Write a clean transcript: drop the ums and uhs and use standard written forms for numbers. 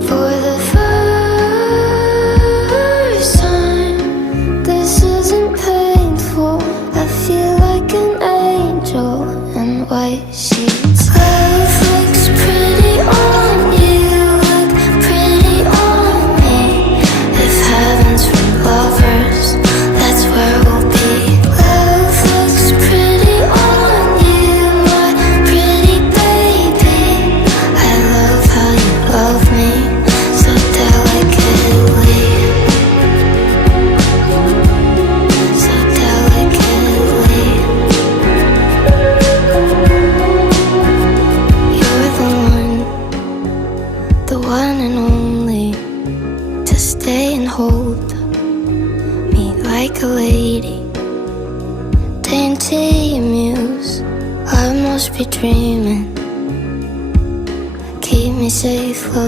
For the first time, this isn't painful. I feel like an angel in white sheets. Love looks pretty on you, look pretty on me. If heaven's for lovers, that's where we'll be. Love looks pretty on you, my pretty baby. I love how you love me so delicately, so delicately. You're the one and only, to stay and hold me like a lady. Dainty muse, I must be dreaming. Keep me safe.